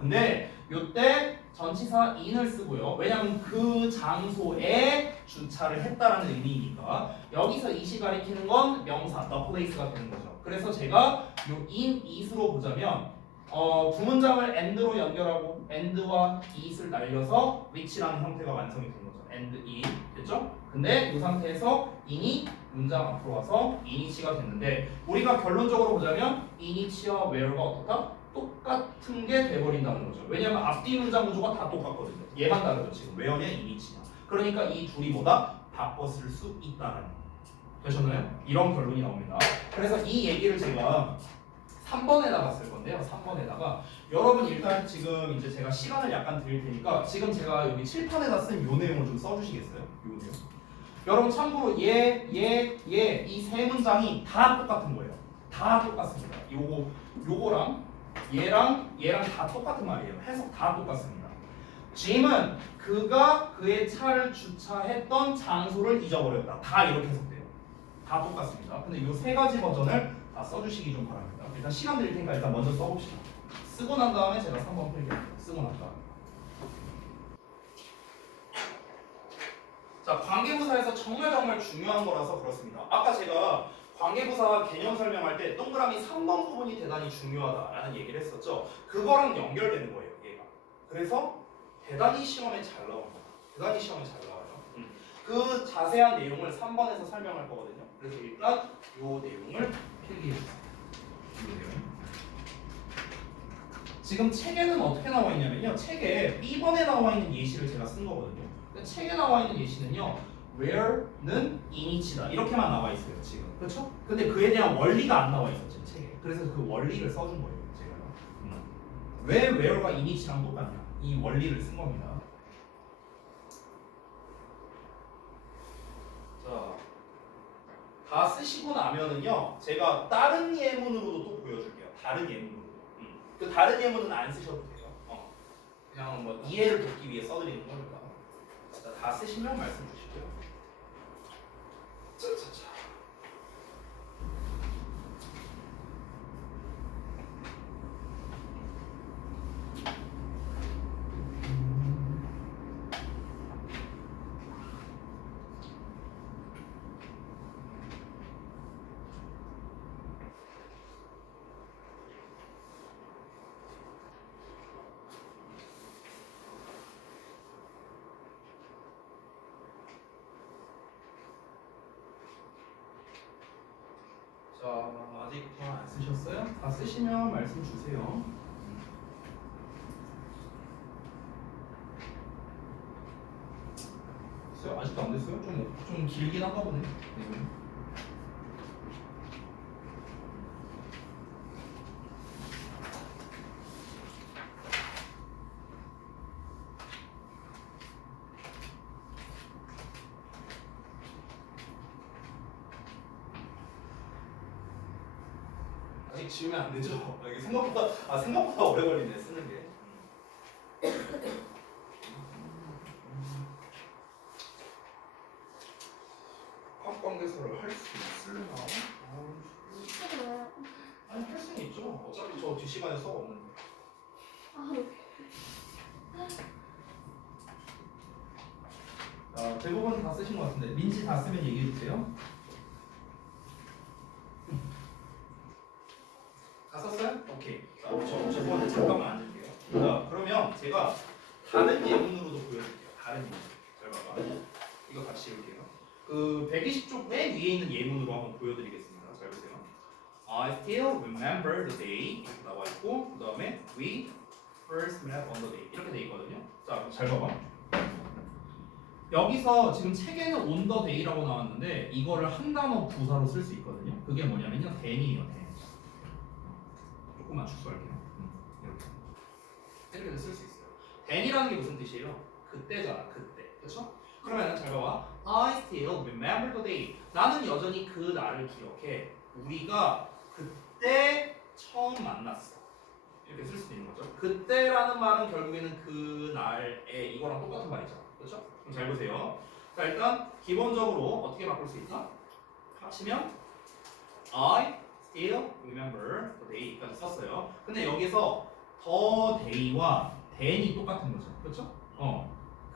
근데 이때 전치사 in을 쓰고요. 왜냐면 그 장소에 주차를 했다라는 의미니까 여기서 it이 가리키는 건 명사 the place가 되는 거죠. 그래서 제가 요 in, it으로 보자면 두 문장을 and로 연결하고 and와 it을 날려서 which라는 형태가 완성이 된 거죠. and, it 됐죠? 근데 이 상태에서 in이 문장 앞으로 와서 in이치가 됐는데 우리가 결론적으로 보자면 in이치와 where가 어떻다? 똑같은 게 돼버린다는 거죠. 왜냐하면 앞뒤 문장 구조가 다 똑같거든요. 얘만 다르죠. 지금 where냐 in이치냐. 그러니까 이 둘이 뭐다? 바꿔 쓸 수 있다는 되셨나요? 이런 결론이 나옵니다. 그래서 이 얘기를 제가 3번에다가 쓸 건데요. 3번에다가 여러분 일단 지금 이제 제가 시간을 약간 드릴 테니까 지금 제가 여기 칠판에다 쓴 요 내용을 좀 써주시겠어요? 요 내용. 여러분 참고로 얘 이 세 문장이 다 똑같은 거예요. 다 똑같습니다. 요거랑 얘랑 다 똑같은 말이에요. 해석 다 똑같습니다. 짐은 그가 그의 차를 주차했던 장소를 잊어버렸다. 다 이렇게 해석돼요. 다 똑같습니다. 근데 요 세 가지 버전을 다 써주시기 좀 바랍니다. 일단 시간 드릴 테니까 일단 먼저 써봅시다. 쓰고 난 다음에 제가 3번 필게요. 쓰고 난 다음에. 자, 관계부사에서 정말 중요한 거라서 그렇습니다. 아까 제가 관계부사 개념 설명할 때 동그라미 3번 부분이 대단히 중요하다라는 얘기를 했었죠. 그거랑 연결되는 거예요, 얘가. 그래서 대단히 시험에 잘 나옵니다. 대단히 시험에 잘 나와요. 그 자세한 내용을 3번에서 설명할 거거든요. 그래서 일단 이 내용을 필기해 주세요. 지금 책에는 어떻게 나와 있냐면요. 책에 B번에 나와 있는 예시를 제가 쓴 거거든요. 책에 나와 있는 예시는요. where는 in이치다 이렇게만 나와 있어요. 지금. 그렇죠? 근데 그에 대한 원리가 안 나와 있었죠. 책에. 그래서 그 원리를 써준 거예요. 제가. 왜 where가 in이치랑 똑같냐? 이 원리를 쓴 겁니다. 자, 다 쓰시고 나면은요. 제가 다른 예문으로도 또 보여줄게요. 다른 예문으로. 그 다른 예문은 안 쓰셔도 돼요. 그냥 뭐 이해를 돕기 위해 써드리는 거니까. 자, 다 쓰시면 말씀 주시고요. 짜자자. 자, 아직 다 안 쓰셨어요? 다 쓰시면 말씀 주세요. 됐어요? 아직도 안 됐어요? 좀 길긴 한가 보네. 네. 아직 지우면 안 되죠? 이게 생각보다 오래 걸리네 쓰는 게. 합관계설을 할 수 있을나? 아니 할 수는 있죠. 어차피 저 뒷시간에 수업 없는데. 대부분 다 쓰신 것 같은데 민지 다 쓰면 얘기해 주세요. 다 썼어요? 오케이. 자, 죄송한데 잠깐만 앉을게요. 자, 그러면 제가 다른 예문으로도 보여드릴게요. 다른 예문. 잘 봐봐. 이거 같이 읽을게요. 그 120쪽 맨 위에 있는 예문으로 한번 보여드리겠습니다. 잘 보세요. I still remember the day 이렇게 나와 있고 그 다음에 we first met on the day 이렇게 돼 있거든요. 자, 잘 봐봐. 여기서 지금 책에는 on the day라고 나왔는데 이거를 한 단어 부사로 쓸 수 있거든요. 그게 뭐냐면요, then이에요. then. 조금만 축소할게요. 이렇게 쓸 수 있어요. then이라는 게 무슨 뜻이에요? 그때잖아, 그때. 그렇죠? 그러면 잘 봐봐. I still remember the day. 나는 여전히 그 날을 기억해. 우리가 그때 처음 만났어. 이렇게 쓸 수도 있는 거죠. 그때라는 말은 결국에는 그 날에 이거랑 똑같은 말이죠. 그렇죠? 그럼 잘 보세요. 자, 일단 기본적으로 어떻게 바꿀 수 있다? 합치면 I still remember the day까지 썼어요. 근데 여기서 the day와 then이 똑같은 거죠. 그렇죠?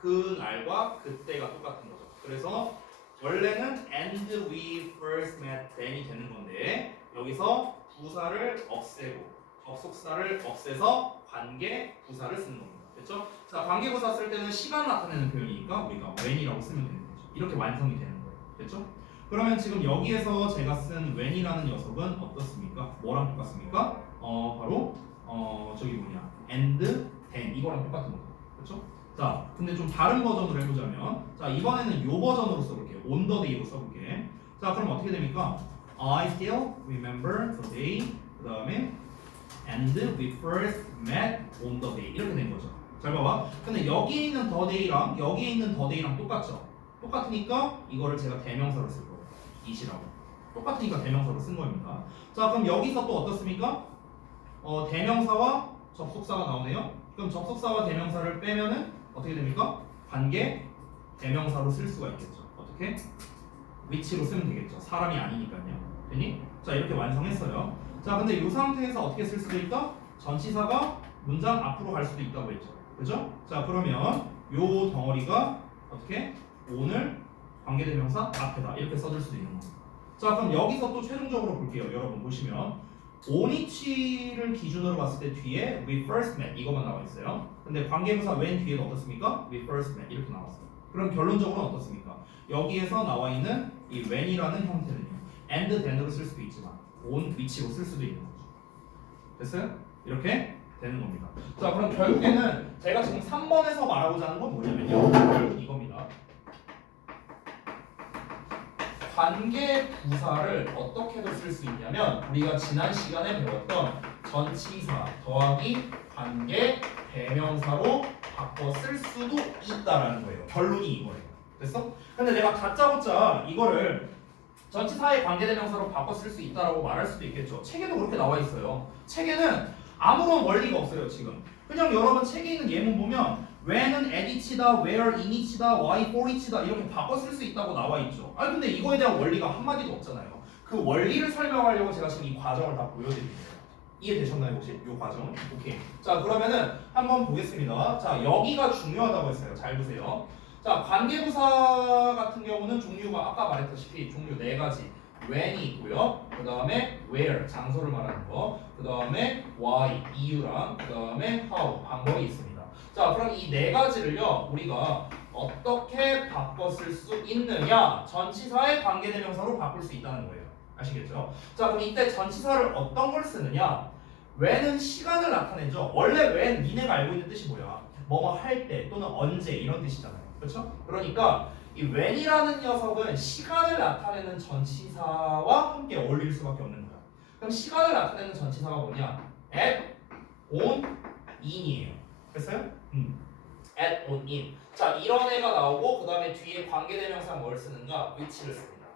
그날과 그때가 똑같은 거죠. 그래서 원래는 and we first met then이 되는 건데 여기서 부사를 없애고 접속사를 없애서 관계 부사를 쓰는 겁니다. 그렇죠? 자, 관계 부사 쓸 때는 시간을 나타내는 표현이니까 우리가 when이라고 쓰면 되는 거죠. 이렇게 완성이 되는 거예요. 그렇죠? 그러면 지금 여기에서 제가 쓴 when이라는 녀석은 어떻습니까? 뭐랑 똑같습니까? 바로 저기 뭐냐 and then 이거랑 똑같은 거죠. 그렇죠? 자, 근데 좀 다른 버전으로 해보자면 자 이번에는 요 버전으로 써볼게요. on the day로 써볼게. 자, 그럼 어떻게 됩니까? I still remember the day. 그 다음에 and we first met on the day 이렇게 된 거죠. 잘 봐봐. 근데 여기 있는 the day랑 여기 있는 the day랑 똑같죠? 똑같으니까 이거를 제가 대명사로 쓸 거예요. it이라고. 똑같으니까 대명사로 쓴 겁니다. 자, 그럼 여기서 또 어떻습니까? 대명사와 접속사가 나오네요. 그럼 접속사와 대명사를 빼면은 어떻게 됩니까? 관계 대명사로 쓸 수가 있겠죠. 어떻게? which로 쓰면 되겠죠. 사람이 아니니까요. 되니? 자, 이렇게 완성했어요. 자, 근데 이 상태에서 어떻게 쓸 수도 있다? 전치사가 문장 앞으로 갈 수도 있다고 했죠. 그죠? 자, 그러면 요 덩어리가 어떻게? 오늘 관계대명사 앞에다 이렇게 써줄 수도 있는 겁니다. 자, 그럼 여기서 또 최종적으로 볼게요. 여러분 보시면 on이치를 기준으로 봤을 때 뒤에 we first met 이것만 나와 있어요. 근데 관계부사 when 뒤에는 어떻습니까? we first met 이렇게 나왔어요. 그럼 결론적으로는 어떻습니까? 여기에서 나와 있는 이 when이라는 형태는요. and then으로 쓸 수도 있지만 on, which로 쓸 수도 있는 거죠. 됐어요? 이렇게 되는 겁니다. 자, 그럼 결국에는 제가 지금 3번에서 말하고자 하는 건 뭐냐면요. 결국 이겁니다. 관계 부사를 어떻게도 쓸 수 있냐면 우리가 지난 시간에 배웠던 전치사 더하기 관계 대명사로 바꿔 쓸 수도 있다라는 거예요. 결론이 이거예요. 됐어? 근데 내가 다짜고짜 이거를 전치사의 관계대명사로 바꿔 쓸 수 있다라고 말할 수도 있겠죠. 책에도 그렇게 나와 있어요. 책에는 아무런 원리가 없어요. 지금 그냥 여러분 책에 있는 예문 보면 when은 at each다, where in each다, why for each다 이렇게 바꿔 쓸 수 있다고 나와 있죠. 아니 근데 이거에 대한 원리가 한마디도 없잖아요. 그 원리를 설명하려고 제가 지금 이 과정을 다 보여드린 거예요. 이해되셨나요 혹시? 이 과정은? 오케이. 자, 그러면은 한번 보겠습니다. 자, 여기가 중요하다고 했어요. 잘 보세요. 자, 관계부사 같은 경우는 종류가 아까 말했다시피 종류 4가지 when이 있고요. 그 다음에 where 장소를 말하는 거, 그 다음에 why 이유랑, 그 다음에 how 방법이 있습니다. 자, 그럼 이 4가지를요 우리가 어떻게 바꿔 쓸 수 있느냐? 전치사의 관계대명사로 바꿀 수 있다는 거예요. 아시겠죠? 자, 그럼 이때 전치사를 어떤 걸 쓰느냐? when은 시간을 나타내죠. 원래 when 니네가 알고 있는 뜻이 뭐야? 뭐뭐 할 때 또는 언제 이런 뜻이잖아요. 그렇죠? 그러니까 이 when이라는 녀석은 시간을 나타내는 전치사와 함께 어울릴 수밖에 없는 거야. 그럼 시간을 나타내는 전치사가 뭐냐? at, on, in이에요. 됐어요? at, on, in. 자, 이런 애가 나오고 그 다음에 뒤에 관계대명사 뭘 쓰는가? which를 씁니다.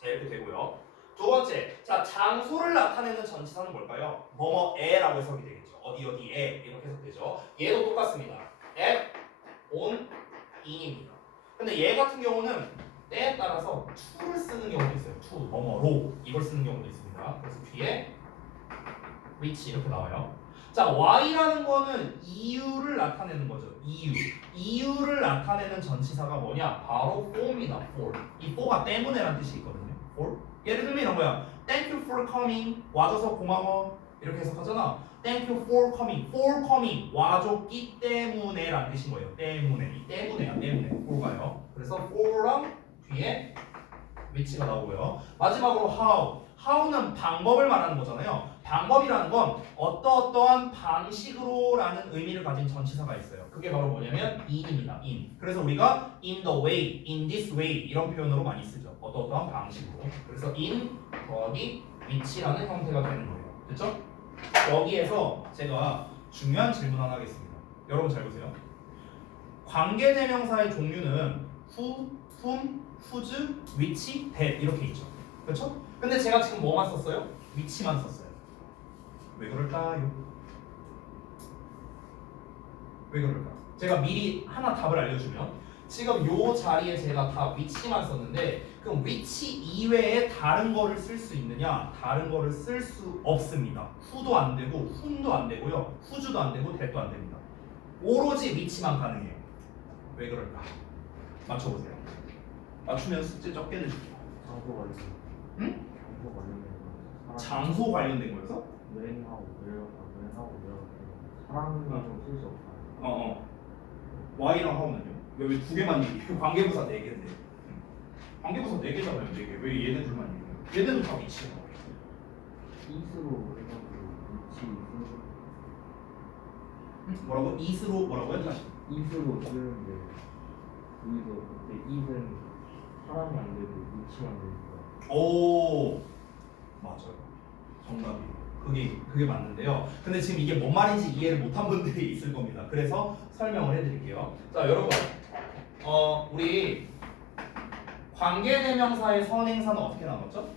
자, 이렇게 되고요. 두 번째, 자, 장소를 나타내는 전치사는 뭘까요? 뭐뭐에라고 해석이 되겠죠. 어디에 이렇게 해석되죠. 얘도 똑같습니다. at, on, in입니다. 근데 얘 같은 경우는 때에 따라서 to를 쓰는 경우도 있어요. to, 뭐뭐로 이걸 쓰는 경우도 있습니다. 그래서 뒤에 which 이렇게 나와요. 자, why라는 거는 이유를 나타내는 거죠. 이유를 나타내는 전치사가 뭐냐? 바로 for입니다. for. 이 for가 때문에라는 뜻이 있거든요. for. 예를 들면 이런 거야. Thank you for coming. 와줘서 고마워. 이렇게 해석하잖아. Thank you for coming. For coming. 와줬기 때문에라는 뜻인 거예요. 때문에. 이 때문에야. 때문에. for가요. 그래서 for랑 뒤에 which가 나오고요. 마지막으로 how. how는 방법을 말하는 거잖아요. 방법이라는 건 어떠어떠한 방식으로라는 의미를 가진 전치사가 있어요. 그게 바로 뭐냐면 in입니다. in. 그래서 우리가 in the way, in this way 이런 표현으로 많이 쓰죠. 어떠어떠한 방식으로. 그래서 in 더하기 which라는 형태가 되는 거예요. 됐죠? 여기에서 제가 중요한 질문 하나 하겠습니다. 여러분 잘 보세요. 관계대명사의 종류는 who, whom, whose, which, that 이렇게 있죠. 그렇죠? 근데 제가 지금 뭐만 썼어요? which만 썼어요. 왜 그럴까요? 왜 그럴까? 제가 미리 하나 답을 알려주면 지금 요 자리에 제가 다 which만 썼는데 그럼 위치 이외에 다른 거를 쓸 수 있느냐? 다른 거를 쓸 수 없습니다. 후도 안 되고 훔도 안 되고요. 후주도 안 되고 대도 안 됩니다. 오로지 위치만 가능해요. 왜 그럴까? 맞춰보세요. 맞추면 숙제 적게 내줄게요. 장소 관련. 응? 장소 관련된 거. 장소 관련된 거여서? 여행하고 사람이랑 쓸수 없어요. Y랑 하고는요? 왜 두 개만 얘기해요? 관계부사 4개인데. 관계부사 4개잖아요. 4개. 왜 얘네 둘만 얘기해요? 얘네도 다 위치야. 이수로 해가지고 위치 뭐라고? 이스로 뭐라고요? 다시. 이수로 쓰는데 여기서 그때 이는 사람이 안 되고 위치만 되니까. 오, 맞아요. 정답이. 그게 맞는데요. 근데 지금 이게 뭔 말인지 이해를 못한 분들이 있을 겁니다. 그래서 설명을 해드릴게요. 자, 여러분, 우리 관계대명사의 선행사는 어떻게 나눴죠?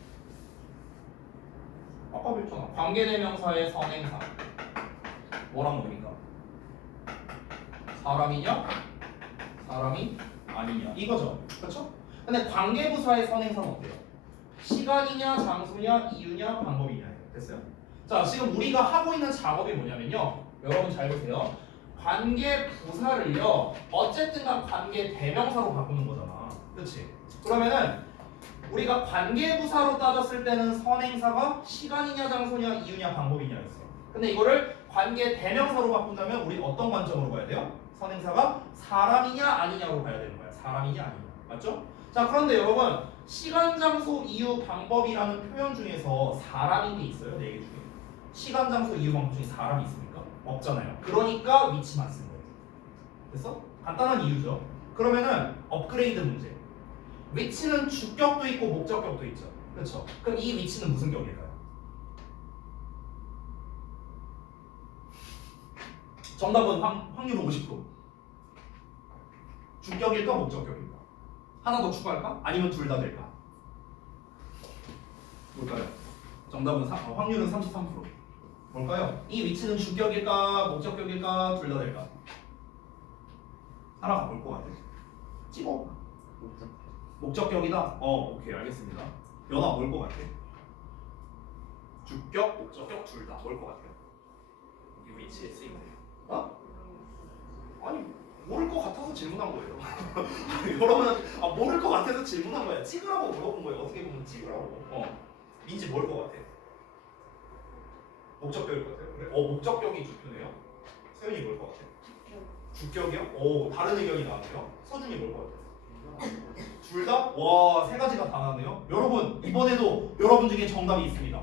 아까 봤잖아. 관계대명사의 선행사. 뭐랑 뭡니까? 사람이냐? 사람이 아니냐? 이거죠. 그렇죠? 근데 관계부사의 선행사는 어때요? 시간이냐, 장소냐, 이유냐, 방법이냐. 됐어요? 자, 지금 우리가 하고 있는 작업이 뭐냐면요. 여러분 잘 보세요. 관계부사를요. 어쨌든 간 관계대명사로 바꾸는 거잖아. 그렇지? 그러면은 우리가 관계부사로 따졌을 때는 선행사가 시간이냐, 장소냐, 이유냐, 방법이냐였어. 근데 이거를 관계대명사로 바꾼다면 우리 어떤 관점으로 봐야 돼요? 선행사가 사람이냐, 아니냐로 봐야 되는 거야. 사람이냐, 아니냐. 맞죠? 자, 그런데 여러분 시간, 장소, 이유, 방법이라는 표현 중에서 사람인 게 있어요? 4개 중에. 시간, 장소, 이유, 방법 중에 사람이 있습니까? 없잖아요. 그러니까 위치만 쓴 거예요. 됐어? 간단한 이유죠. 그러면은 업그레이드 문제. 위치는 주격도 있고 목적격도 있죠. 그렇죠? 그럼 이 위치는 무슨 격일까요? 정답은 확률 50%. 주격일까 목적격일까? 하나 더 추가할까? 아니면 둘 다 될까? 뭘까요? 정답은 확률은 33%. 뭘까요? 이 위치는 주격일까 목적격일까 둘 다 될까? 하나가 뭘 것 같아? 찍어. 목적격이다? 오케이 알겠습니다. 연아 뭘 것 같아? 주격, 목적격 둘 다 뭘 것 같아요? 이 위치에 쓰이면 어? 아니 모를 것 같아서 질문한 거예요. 여러분 모를 것 같아서 질문한 거야. 찍으라고 물어본 거예요. 어떻게 보면 찍으라고. 민지 뭘 것 같아? 목적격일 것 같아요. 그래? 목적격이 주표네요. 세윤이 뭘 것 같아? 주격이요? 오 다른 의견이 나왔네요. 서준이 뭘 것 같아? 둘 다? 와, 세 가지가 다 나왔네요. 여러분, 이번에도 여러분 중에 정답이 있습니다.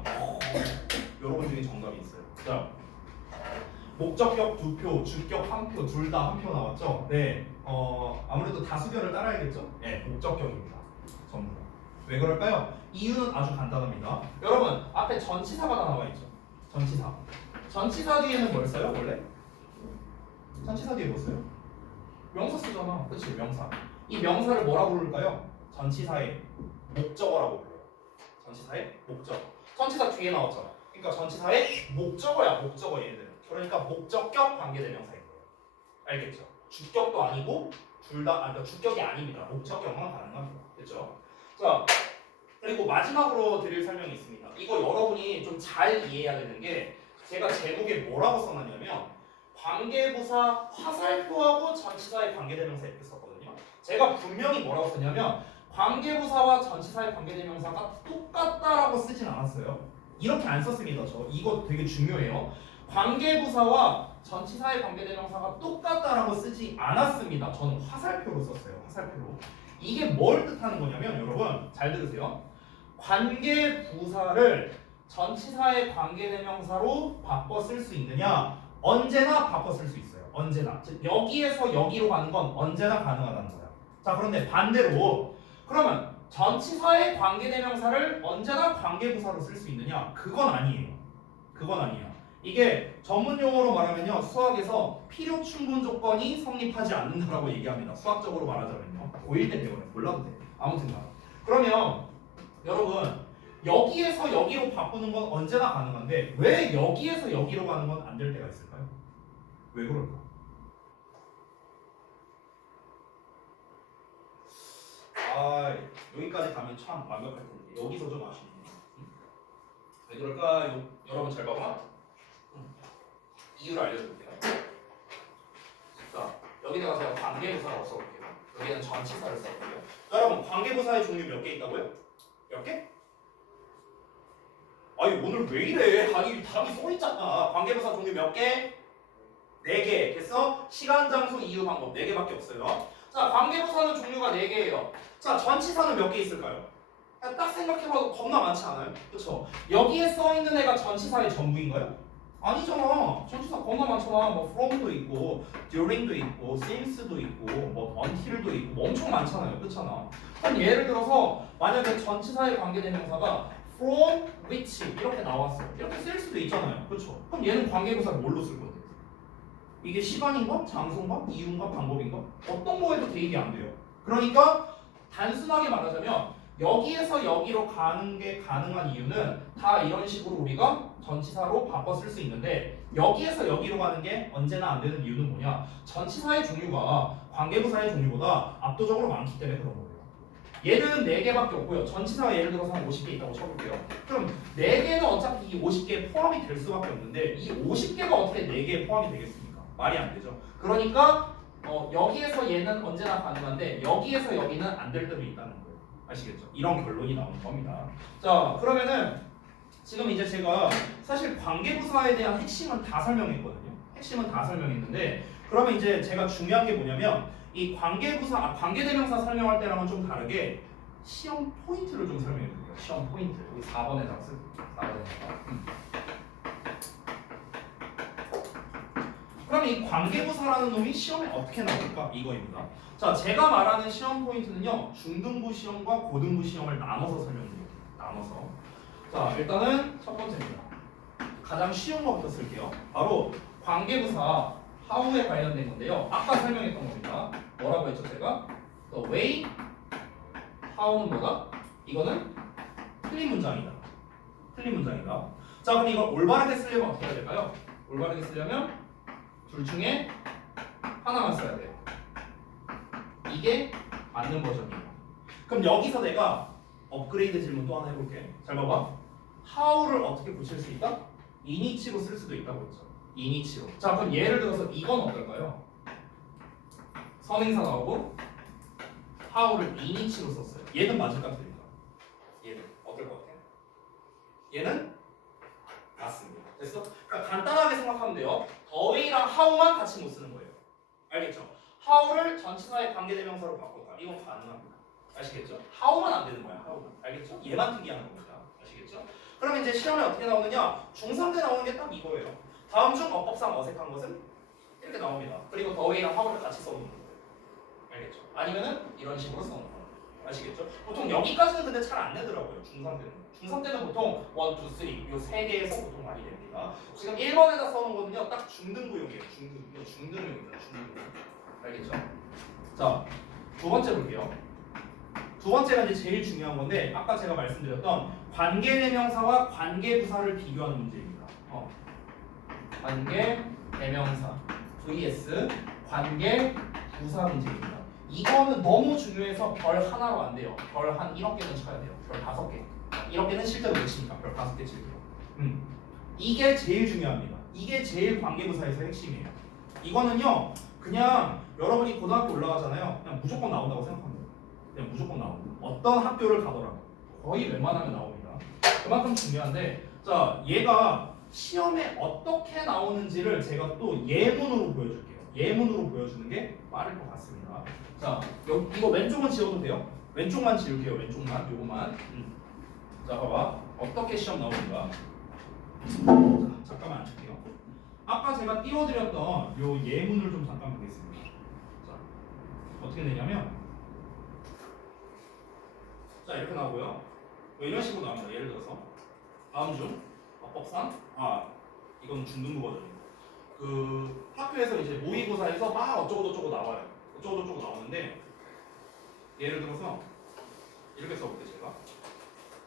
여러분 중에 정답이 있어요. 자, 목적격 2표, 주격 1표, 둘 다 1표 나왔죠? 네. 아무래도 다수결을 따라야겠죠? 네, 목적격입니다. 전부 다. 왜 그럴까요? 이유는 아주 간단합니다. 여러분, 앞에 전치사가 다 나와 있죠? 전치사. 전치사 뒤에는 뭘 써요, 원래? 전치사 뒤에 뭐 써요? 명사 쓰잖아. 그치, 명사. 이 명사를 뭐라고 부를까요? 전치사의 목적어라고 불러요. 전치사의 목적어. 전치사 뒤에 나왔잖아. 그러니까 전치사의 목적어야, 목적어 얘네들은. 그러니까 목적격 관계대명사인 거예요. 알겠죠? 주격도 아니고 둘 다, 그러니까 주격이 아닙니다. 목적격만 가능합니다. 됐죠? 자, 그리고 마지막으로 드릴 설명이 있습니다. 이거 여러분이 좀 잘 이해해야 되는 게 제가 제목에 뭐라고 써놨냐면 관계부사 화살표하고 전치사의 관계대명사 이렇게 썼거든요. 제가 분명히 뭐라고 썼냐면 관계부사와 전치사의 관계대명사가 똑같다라고 쓰진 않았어요. 이렇게 안 썼습니다. 저 이거 되게 중요해요. 관계부사와 전치사의 관계대명사가 똑같다라고 쓰지 않았습니다. 저는 화살표로 썼어요. 화살표로. 이게 뭘 뜻하는 거냐면 여러분 잘 들으세요. 관계부사를 전치사의 관계대명사로 바꿔 쓸 수 있느냐? 언제나 바꿔 쓸 수 있어요. 언제나. 즉 여기에서 여기로 가는 건 언제나 가능하다는 거야. 자, 그런데 반대로 그러면 전치사의 관계대명사를 언제나 관계부사로 쓸 수 있느냐? 그건 아니에요. 그건 아니야. 이게 전문 용어로 말하면요. 수학에서 필요 충분 조건이 성립하지 않는다라고 얘기합니다. 수학적으로 말하자면요. 고1 때 배워요. 몰라도 돼. 아무튼간. 그러면 여러분 여기에서 여기로 바꾸는 건 언제나 가능한데 왜 여기에서 여기로 가는 건 안 될 때가 있을까요? 왜 그럴까? 여기 여기까지 가면 참 완벽할 텐데 여기서 좀 아쉽네. 왜 그럴까? 여러분 잘 봐봐. 이유를 알려줄게요. 자, 여기다가 제가 관계부사라고 써볼게요. 여기는 전치사를 써볼게요. 여러분 관계부사의 종류 몇 개 있다고요? 몇 개? 아니 오늘 왜 이래? 아니 답이 써있잖아. 관계부사 종류 몇 개? 4개. 됐어? 시간, 장소, 이유, 방법 4개밖에 없어요. 자, 관계부사는 종류가 4개예요. 자, 전치사는 몇 개 있을까요? 그냥 딱 생각해봐도 겁나 많지 않아요? 그쵸? 여기에 써있는 애가 전치사의 전부인가요? 아니잖아. 전치사 겁나 많잖아. 뭐 from도 있고 during도 있고 since도 있고 뭐 until도 있고 뭐 엄청 많잖아요. 그렇잖아. 그럼 예를 들어서 만약에 전치사에 관계대명사가 from, which 이렇게 나왔어. 이렇게 쓸 수도 있잖아요. 그렇죠? 그럼 얘는 관계부사를 뭘로 쓸 건데? 이게 시간인가? 장소인가? 이유인가? 방법인가? 어떤 거에도 대입이 안 돼요. 그러니까 단순하게 말하자면 여기에서 여기로 가는 게 가능한 이유는 다 이런 식으로 우리가 전치사로 바꿔 쓸 수 있는데 여기에서 여기로 가는 게 언제나 안 되는 이유는 뭐냐? 전치사의 종류가 관계부사의 종류보다 압도적으로 많기 때문에 그런 거예요. 얘는 4개밖에 없고요. 전치사가 예를 들어서 한 50개 있다고 쳐볼게요. 그럼 4개는 어차피 이 50개에 포함이 될 수밖에 없는데 이 50개가 어떻게 4개에 포함이 되겠습니까? 말이 안 되죠. 그러니까 여기에서 얘는 언제나 가능한데 여기에서 여기는 안 될 때도 있다는 거예요. 아시겠죠? 이런 결론이 나오는 겁니다. 자, 그러면은 지금 이제 제가 사실 관계부사에 대한 핵심은 다 설명했거든요. 핵심은 다 설명했는데 그러면 이제 제가 중요한 게 뭐냐면 이 관계부사, 관계대명사 설명할 때랑은 좀 다르게 시험 포인트를 좀 설명해 드릴게요. 시험 포인트. 여기 4번에다가 쓸게요. 4번에다가. 그럼 이 관계부사라는 놈이 시험에 어떻게 나올까? 이거입니다. 자, 제가 말하는 시험 포인트는요. 중등부 시험과 고등부 시험을 나눠서 설명드릴게요. 나눠서. 자, 일단은 첫 번째입니다. 가장 쉬운 것부터 쓸게요. 바로 관계부사 how에 관련된 건데요. 아까 설명했던 겁니다. 뭐라고 했죠, 제가? The way, how는 뭐다? 이거는 틀린 문장이다. 틀린 문장이다. 자, 그럼 이걸 올바르게 쓰려면 어떻게 해야 될까요? 올바르게 쓰려면 둘 중에 하나만 써야 돼요. 이게 맞는 버전이에요. 그럼 여기서 내가 업그레이드 질문 또 하나 해볼게. 잘 봐봐. how를 어떻게 붙일 수 있다? in이치로 쓸 수도 있다고 했죠. in이치로. 자, 그럼 예를 들어서 이건 어떨까요? 선행사 나오고 how를 in이치로 썼어요. 얘는 맞을까 틀릴까? 얘는 어떨 것 같아요? 얘는 맞습니다. 됐어? 그러니까 간단하게 생각하면 돼요. 더웨이랑 how만 같이 못 쓰는 거예요. 알겠죠? how를 전치사의 관계대명사로 바꿨다. 이건 가능합니다. 아시겠죠? how만 안 되는 거야. how만. 알겠죠? 얘만 특이한 겁니다. 아시겠죠? 그럼 이제 시험에 어떻게 나오느냐? 중3 때 나오는 게 딱 이거예요. 다음 중 어법상 어색한 것은 이렇게 나옵니다. 그리고 더웨이랑 how를 같이 써놓는 거예요. 알겠죠? 아니면은 이런 식으로 써놓는 거예요. 아시겠죠? 보통 여기까지는 근데 잘 안 내더라고요. 중3 때는. 중3 때는 보통 1, 2, 3 요 세 개에서 보통 많이 냅니다. 지금 1번에다 써놓은 거는요. 딱 중등부용이에요. 중등용입니다. 중등부. 알겠죠? 자, 두 번째 볼게요. 두 번째가 이제 제일 중요한 건데 아까 제가 말씀드렸던 관계대명사와 관계부사를 비교하는 문제입니다. 관계대명사 vs 관계부사 문제입니다. 이거는 너무 중요해서 별 하나로 안 돼요. 별 한 1억 개는 쳐야 돼요. 별 5개. 1억 개는 실제로 못 치니까 별 5개 칠게요. 이게 제일 중요합니다. 이게 제일 관계부사에서 핵심이에요. 이거는요. 그냥 여러분이 고등학교 올라가잖아요. 그냥 무조건 나온다고 생각합니다. 그냥 무조건 나옵니다. 어떤 학교를 가더라도 거의 웬만하면 나옵니다. 그만큼 중요한데 자 얘가 시험에 어떻게 나오는지를 제가 또 예문으로 보여줄게요. 예문으로 보여주는 게 빠를 것 같습니다. 자 이거 왼쪽은 지워도 돼요? 왼쪽만 지울게요. 왼쪽만 요거만. 자 봐봐 어떻게 시험 나오는가. 자, 잠깐만 앉을게요. 아까 제가 띄워드렸던 요 예문을 좀 잠깐 보겠습니다. 자 어떻게 되냐면 자 이렇게 나오고요. 뭐 이런 식으로 나옵니다. 예를 들어서 다음 중 어법상 이건 중등부 버전이에요. 그 학교에서 이제 모의고사에서 막 어쩌고저쩌고 나와요. 어쩌고저쩌고 나오는데 예를 들어서 이렇게 써볼게요. 제가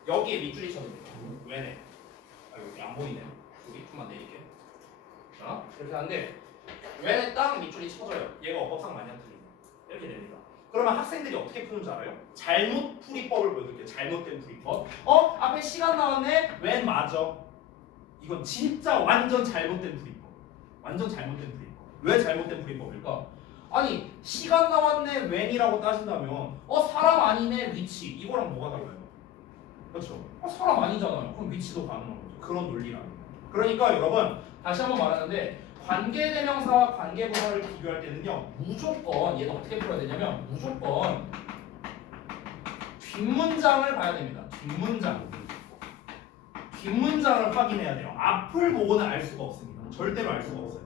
여기에 밑줄이 쳐집니다. 왜네? 여기 안 보이네. 여기 좀만 내릴게. 자 이렇게 하는데 왜네 딱 밑줄이 쳐져요. 얘가 어법상 많이 안 틀립니다. 이렇게 됩니다. 그러면 학생들이 어떻게 푸는 줄 알아요? 잘못 풀이법을 보여드릴게요. 잘못된 풀이법. 앞에 시간 나왔네? 웬 맞아? 이건 진짜 완전 잘못된 풀이법. 완전 잘못된 풀이법. 왜 잘못된 풀이법일까? 아니 시간 나왔네 웬이라고 따진다면 사람 아니네 위치 이거랑 뭐가 달라요? 그렇죠? 사람 아니잖아요. 그럼 위치도 가능한 거죠. 그런 논리라는 거예요. 그러니까 여러분 다시 한번 말하는데 관계대명사와 관계부사를 비교할 때는요 무조건 얘가 어떻게 풀어야 되냐면 무조건 뒷문장을 봐야 됩니다. 뒷문장을 확인해야 돼요. 앞을 보고는 알 수가 없습니다. 절대로 알 수가 없어요.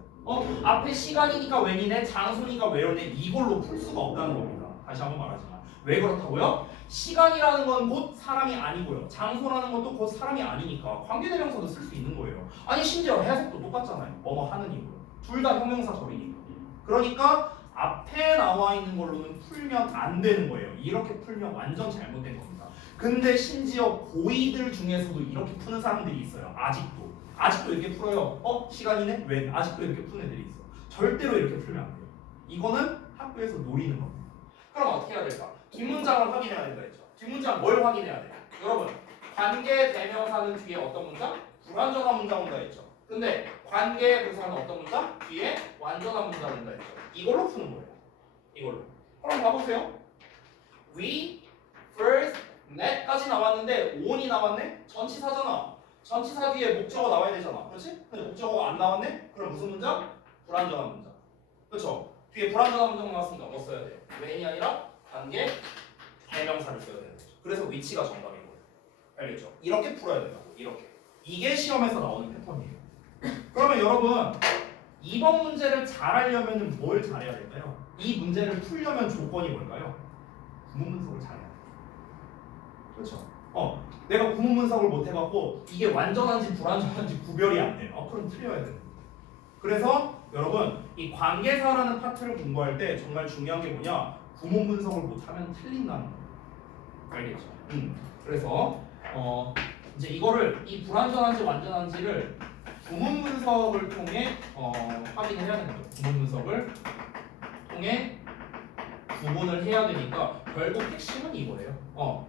앞에 시간이니까 웬이네, 장소니까 왜로네 이걸로 풀 수가 없다는 겁니다. 다시 한번 말하지만 왜 그렇다고요? 시간이라는 건 곧 사람이 아니고요. 장소라는 것도 곧 사람이 아니니까 관계대명사도 쓸 수 있는 거예요. 아니 심지어 해석도 똑같잖아요. 뭐뭐 하는 이고요. 둘 다 형용사절이니까. 그러니까 앞에 나와 있는 걸로는 풀면 안 되는 거예요. 이렇게 풀면 완전 잘못된 겁니다. 근데 심지어 고이들 중에서도 이렇게 푸는 사람들이 있어요. 아직도 이렇게 풀어요. 시간이네? 왜? 아직도 이렇게 푸는 애들이 있어. 절대로 이렇게 풀면 안 돼요. 이거는 학교에서 노리는 겁니다. 그럼 어떻게 해야 될까? 뒷문장을 확인해야 된다 했죠. 뒷문장 뭘 확인해야 돼요? 여러분 관계 대명사는 뒤에 어떤 문장? 불완전한 문장 온다 했죠. 근데 관계 부사는 어떤 문장? 뒤에 완전한 문장 온다 했죠. 이걸로 푸는 거예요. 이걸로. 그럼 봐보세요. We first met까지 나왔는데 on이 나왔네? 전치사잖아. 전치사 뒤에 목적어 나와야 되잖아. 그렇지? 근데 목적어가 안 나왔네? 그럼 무슨 문장? 불완전한 문장. 그렇죠? 뒤에 불완전한 문장 나왔으니까 뭐 써야 돼요? when이 아니라 관계 대명사를 써야 되는 거죠. 그래서 위치가 정답인 거예요. 알겠죠? 이렇게 풀어야 된다고. 이렇게. 이게 시험에서 나오는 패턴이에요. 그러면 여러분 이번 문제를 잘하려면 뭘 잘해야 될까요? 이 문제를 풀려면 조건이 뭘까요? 구문 분석을 잘해야 돼요. 그렇죠? 내가 구문 분석을 못 해갖고 이게 완전한지 불완전한지 구별이 안 돼요. 그럼 틀려야 돼요. 그래서 여러분 이 관계사라는 파트를 공부할 때 정말 중요한 게 뭐냐? 구문 분석을 못하면 틀린다는 거예요. 알겠죠? 그래서 이제 이거를 이 불완전한지 완전한지를 구문 분석을 통해 확인을 해야 되는 거죠. 구문 분석을 통해 구분을 해야 되니까 결국 핵심은 이거예요.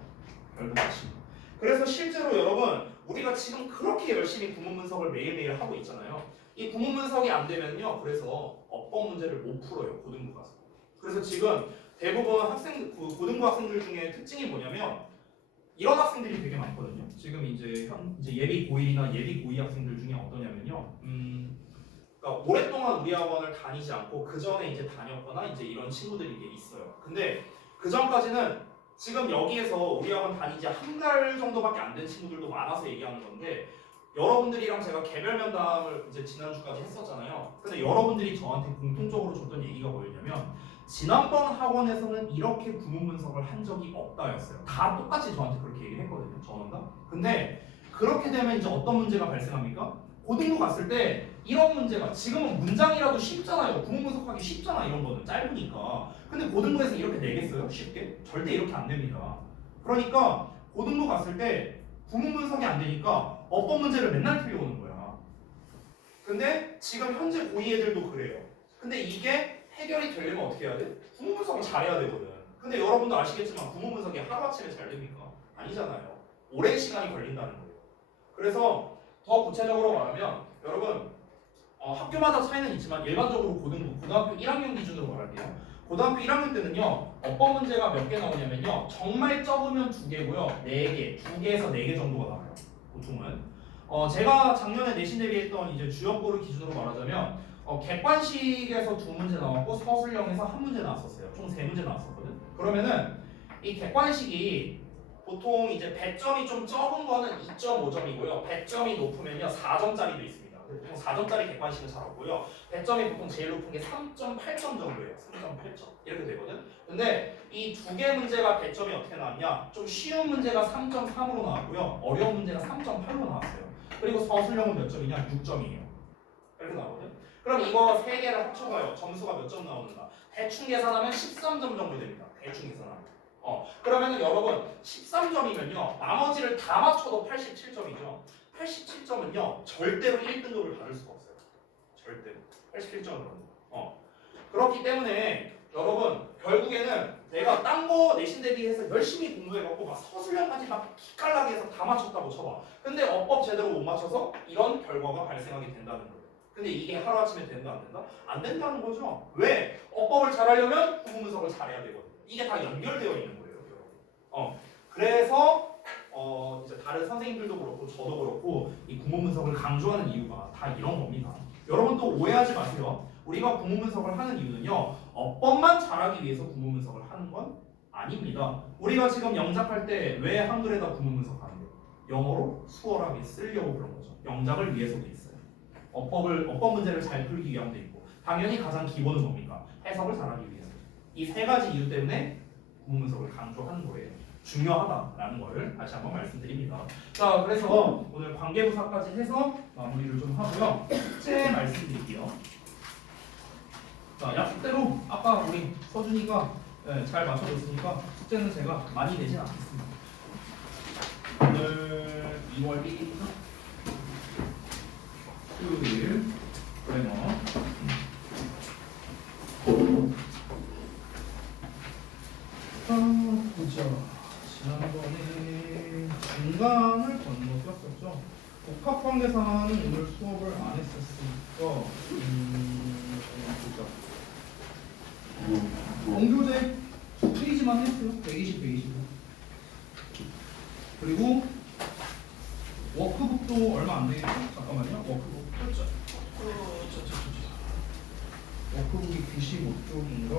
결국 핵심. 그래서 실제로 여러분 우리가 지금 그렇게 열심히 구문 분석을 매일매일 하고 있잖아요. 이 구문 분석이 안 되면요. 그래서 어법 문제를 못 풀어요. 고등부 가서. 그래서 지금 대부분 고등부 학생들 중에 특징이 뭐냐면 이런 학생들이 되게 많거든요. 지금 이제 예비 고1이나 예비 고2 학생들 중에 어떠냐면요. 그러니까 오랫동안 우리 학원을 다니지 않고 그 전에 이제 다녔거나 이제 이런 친구들이 이게 있어요. 근데 그 전까지는 지금 여기에서 우리 학원 다니지 한 달 정도밖에 안 된 친구들도 많아서 얘기하는 건데 여러분들이랑 제가 개별 면담을 이제 지난주까지 했었잖아요. 근데 여러분들이 저한테 공통적으로 줬던 얘기가 뭐였냐면 지난번 학원에서는 이렇게 구문 분석을 한 적이 없다였어요. 다 똑같이 저한테 그렇게 얘기를 했거든요. 전원 다. 근데 그렇게 되면 이제 어떤 문제가 발생합니까? 고등부 갔을 때 이런 문제가 지금은 문장이라도 쉽잖아요. 구문 분석하기 쉽잖아. 이런 거는 짧으니까. 근데 고등부에서 이렇게 내겠어요? 쉽게? 절대 이렇게 안 됩니다. 그러니까 고등부 갔을 때 구문 분석이 안 되니까 어법 문제를 맨날 틀려오는 거야. 근데 지금 현재 고2 애들도 그래요. 근데 이게 해결이 되려면 어떻게 해야 돼? 구문 분석을 잘해야 되거든. 근데 여러분도 아시겠지만 구문 분석이 하루아침에 잘 됩니까? 아니잖아요. 오랜 시간이 걸린다는 거예요. 그래서 더 구체적으로 말하면 여러분 학교마다 차이는 있지만 일반적으로 고등학교 1학년 기준으로 말할게요. 고등학교 1학년 때는요 어법 문제가 몇 개 나오냐면요 정말 적으면 2개고요 4개, 2개에서 4개 정도가 나와요. 보통은 제가 작년에 내신 대비했던 이제 주역고를 기준으로 말하자면 객관식에서 2문제 나왔고 서술형에서 1문제 나왔었어요. 총 3문제 나왔었거든. 그러면은 이 객관식이 보통 이제 배점이 좀 적은 거는 2.5점이고요. 배점이 높으면요 4점짜리도 있습니다. 보통 4점짜리 객관식은 잘 없고요. 배점이 보통 제일 높은 게 3.8점 정도예요. 3.8점 이렇게 되거든. 근데 이 2개 문제가 배점이 어떻게 나왔냐? 좀 쉬운 문제가 3.3으로 나왔고요. 어려운 문제가 3.8로 나왔어요. 그리고 서술형은 몇 점이냐? 6점이에요. 이렇게 나오거든. 그럼 이거 3개를 합쳐봐요. 점수가 몇 점 나오는가? 대충 계산하면 13점 정도 됩니다. 대충 계산하면. 그러면은 여러분 13점이면요 나머지를 다 맞춰도 87점이죠. 87점은요 절대로 1등급을 받을 수가 없어요. 절대로 87점은. 그렇기 때문에 여러분 결국에는 내가 딴 거 내신 대비해서 열심히 공부해갖고 막 서술형까지 막 기깔나게 해서 다 맞췄다고 쳐봐. 근데 어법 제대로 못 맞춰서 이런 결과가 발생하게 된다는 거예요. 근데 이게 하루아침에 된다 안 된다? 안 된다는 거죠. 왜? 어법을 잘하려면 구문 분석을 잘해야 되거든요. 이게 다 연결되어 있는 거예요. 그래서 이제 다른 선생님들도 그렇고 저도 그렇고 이 구문 분석을 강조하는 이유가 다 이런 겁니다. 여러분 또 오해하지 마세요. 우리가 구문 분석을 하는 이유는요. 어법만 잘하기 위해서 구문 분석을 하는 건 아닙니다. 우리가 지금 영작할 때 왜 한글에다 구문 분석하는 거예요? 영어로 수월하게 쓰려고 그런 거죠. 영작을 위해서도 있어요. 어법 문제를 잘 풀기 위함도 있고 당연히 가장 기본은 뭡니까? 해석을 잘하기 위해서. 이 세 가지 이유 때문에 구문 분석을 강조하는 거예요. 중요하다라는 걸 다시 한번 말씀드립니다. 자, 그래서 오늘 관계부사까지 해서 마무리를 좀 하고요. 숙제 말씀드릴게요. 자, 약속대로 아까 우리 서준이가 잘 맞춰줬으니까 숙제는 제가 많이 내진 않겠습니다. 오늘 2월 1일이죠? 수요일 그래머 보자. 지난번에 중간을 건너뛰었었죠. 복합관계사는 오늘 수업을 안 했었으니까 보자. 공교재 2페이지만 했어요. 120. 그리고 워크북도 얼마 안 되겠죠? 잠깐만요. 워크북 펼쳐. 워크북이 95쪽인가?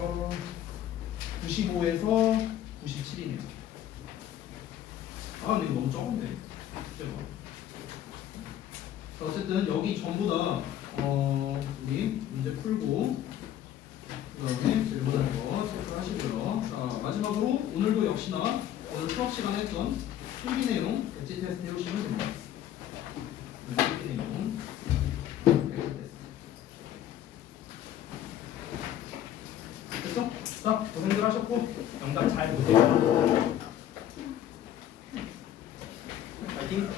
95에서 97이네요. 아, 근데 이거 너무 적은데. 자, 어쨌든 여기 전부 다 우리 문제 풀고 그다음에 질문할 거 체크하시고요. 자, 마지막으로 오늘도 역시나 오늘 수업 시간에 했던 필기 내용 엣지 테스트 해오시면 됩니다. 필기 내용 엣지 테스트. 됐죠? 자, 고생들 하셨고 영상 잘 보세요. 파이팅!